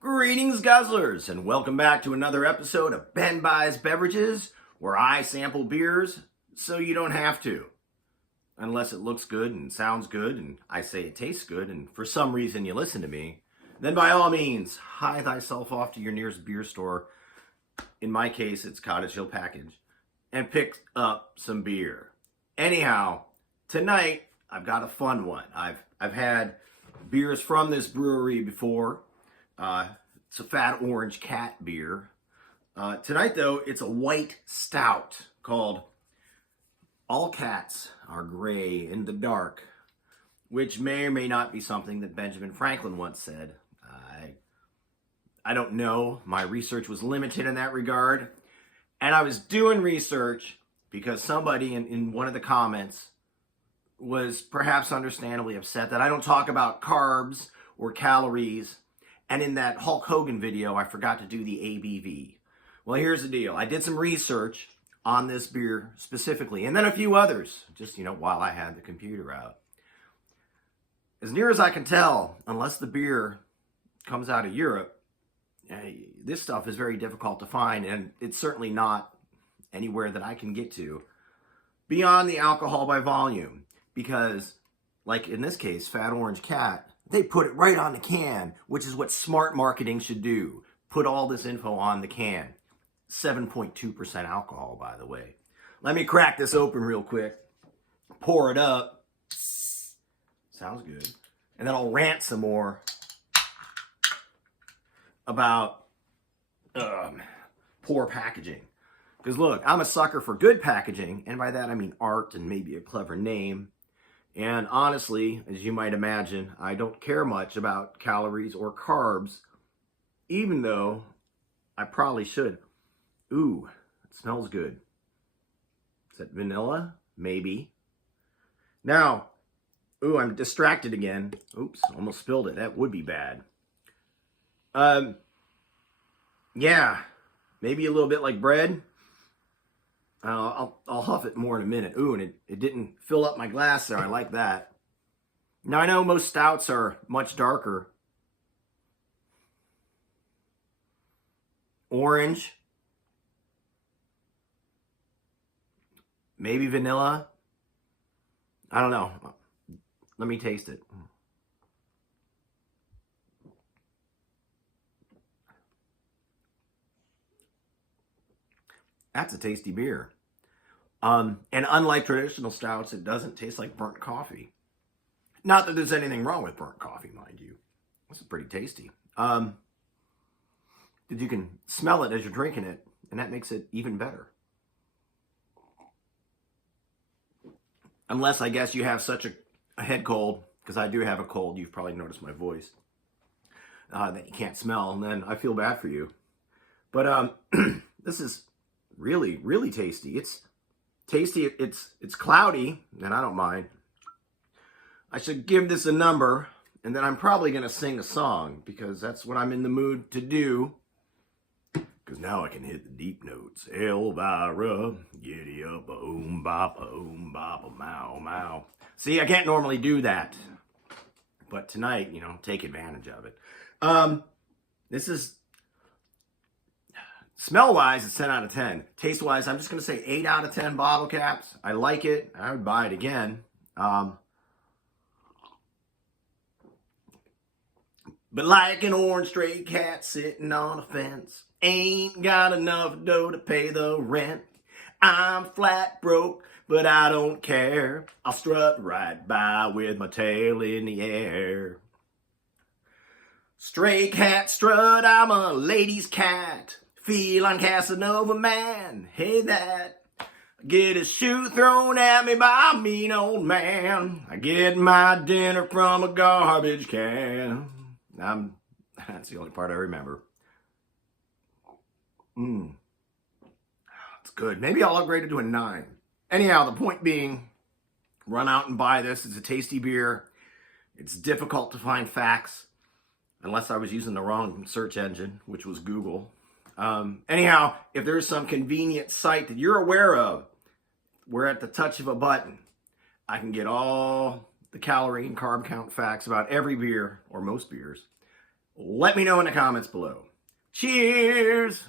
Greetings, guzzlers, and welcome back to another episode of Ben Buys Beverages, where I sample beers so you don't have to. Unless it looks good and sounds good, and I say it tastes good, and for some reason you listen to me, then by all means, hie thyself off to your nearest beer store. In my case, it's Cottage Hill Package, and pick up some beer. Anyhow, tonight I've got a fun one. I've had beers from this brewery before. It's a Fat Orange Cat beer. Tonight, though, it's a white stout called All Cats Are Gray in the Dark, which may or may not be something that Benjamin Franklin once said. I don't know. My research was limited in that regard. And I was doing research because somebody in one of the comments was perhaps understandably upset that I don't talk about carbs or calories. And in that Hulk Hogan video, I forgot to do the ABV. Well, here's the deal. I did some research on this beer specifically, and then a few others, just, while I had the computer out. As near as I can tell, unless the beer comes out of Europe, this stuff is very difficult to find, and it's certainly not anywhere that I can get to beyond the alcohol by volume. Because, like in this case, Fat Orange Cat, they put it right on the can, which is what smart marketing should do. Put all this info on the can. 7.2% alcohol, by the way. Let me crack this open real quick. Pour it up. Sounds good. And then I'll rant some more about poor packaging. Because look, I'm a sucker for good packaging, and by that I mean art and maybe a clever name. And honestly, as you might imagine, I don't care much about calories or carbs, even though I probably should. Ooh, it smells good. Is that vanilla? Maybe. Now, ooh, I'm distracted again. Oops, almost spilled it. That would be bad. Yeah, maybe a little bit like bread. I'll huff it more in a minute. Ooh, and it didn't fill up my glass there. I like that. Now, I know most stouts are much darker. Orange. Maybe vanilla. I don't know. Let me taste it. That's a tasty beer. And unlike traditional stouts, it doesn't taste like burnt coffee. Not that there's anything wrong with burnt coffee, mind you. This is pretty tasty. You can smell it as you're drinking it, and that makes it even better. Unless, I guess, you have such a head cold, because I do have a cold, you've probably noticed my voice, that you can't smell, and then I feel bad for you. But this is really, really tasty. It's tasty. It's cloudy, and I don't mind. I should give this a number, and then I'm probably going to sing a song, because that's what I'm in the mood to do. Because now I can hit the deep notes. Elvira, giddy up, boom, bop, mow, mow. See, I can't normally do that. But tonight, take advantage of it. This is, smell-wise, it's 10 out of 10. Taste-wise, I'm just going to say 8 out of 10 bottle caps. I like it. I would buy it again. But like an orange stray cat sitting on a fence, ain't got enough dough to pay the rent. I'm flat broke, but I don't care. I'll strut right by with my tail in the air. Stray cat strut, I'm a lady's cat. Feline Casanova man, hey that. Get a shoe thrown at me by a mean old man. I get my dinner from a garbage can. That's the only part I remember. It's good. Maybe I'll upgrade it to a 9. Anyhow, the point being, run out and buy this. It's a tasty beer. It's difficult to find facts, unless I was using the wrong search engine, which was Google. Anyhow, if there's some convenient site that you're aware of, where at the touch of a button, I can get all the calorie and carb count facts about every beer, or most beers, Let me know in the comments below. Cheers!